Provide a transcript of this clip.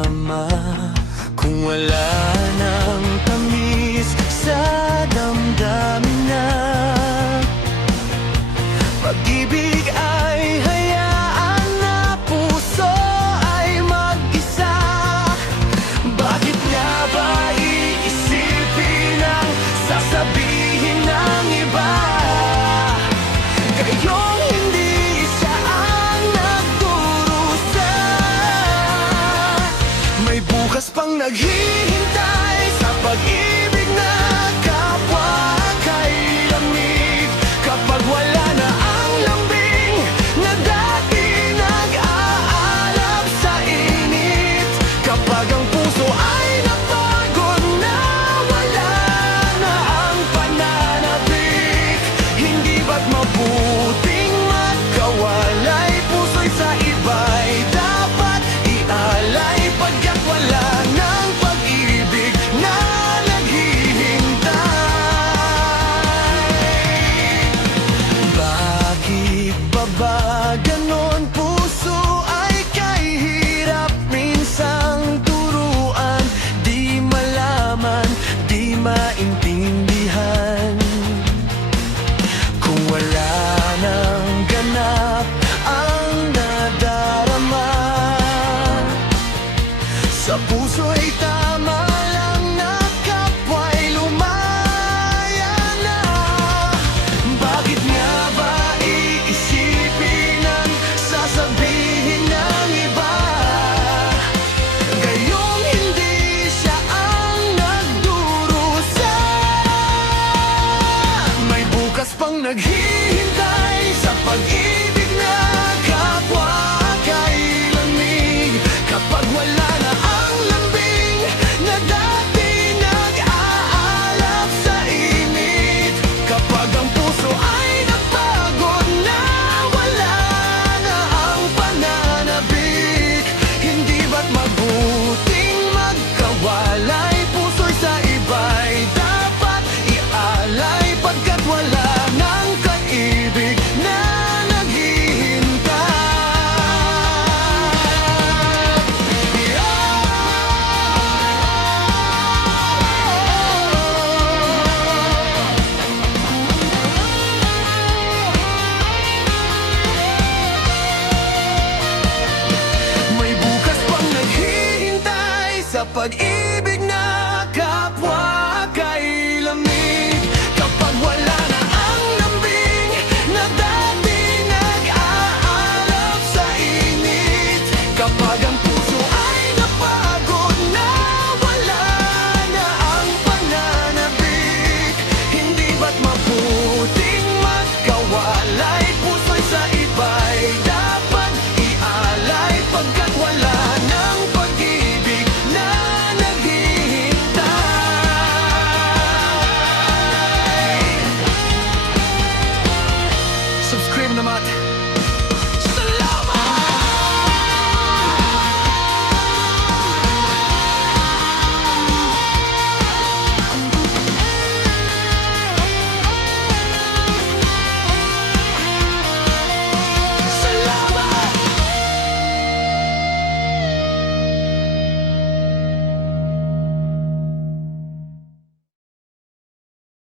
madarama kung wala nang tamis sa damdamin na pag-ibig ay hayaan na puso ay mag-isa. Bakit nga ba iisipin ang sasabihin ng iba? Gayong hindi siya ang nagdurusa. May bukas pang naghihintay sa pag-ibig na kapwa kay lamig. Kapag wala na ang lambing na dati nag-aalab sa init. Kapag ang puso ay napagod na wala na ang pananabik. Hindi ba't mabuting magkawalay? Puso'y sa iba'y dapat ialay pagkat wala ng pag-ibig na naghihintay. Bakit ba ganon? Puso ay kay hirap minsang turuan. Di malaman, di maintindihan. Kung wala nang ganap ang nadarama sa puso'y tama lang na kapwa'y lumaya na. Bakit nga ba iisipin ang sasabihin ng iba? Gayong hindi siya ang nagdurusa. May bukas pang naghihintay sa pag-ibig na kapwa kay lamig. Kapag wala na ang lambing na dati nag-aalab sa init. Kapag ang puso ay napagod na wala na ang pananabik. Hindi ba't mabuting magkawalay? Puso'y sa iba'y dapat ialay pagkat wala ng kaibig na naghihintay. May bukas pang naghihintay sa pag-ibig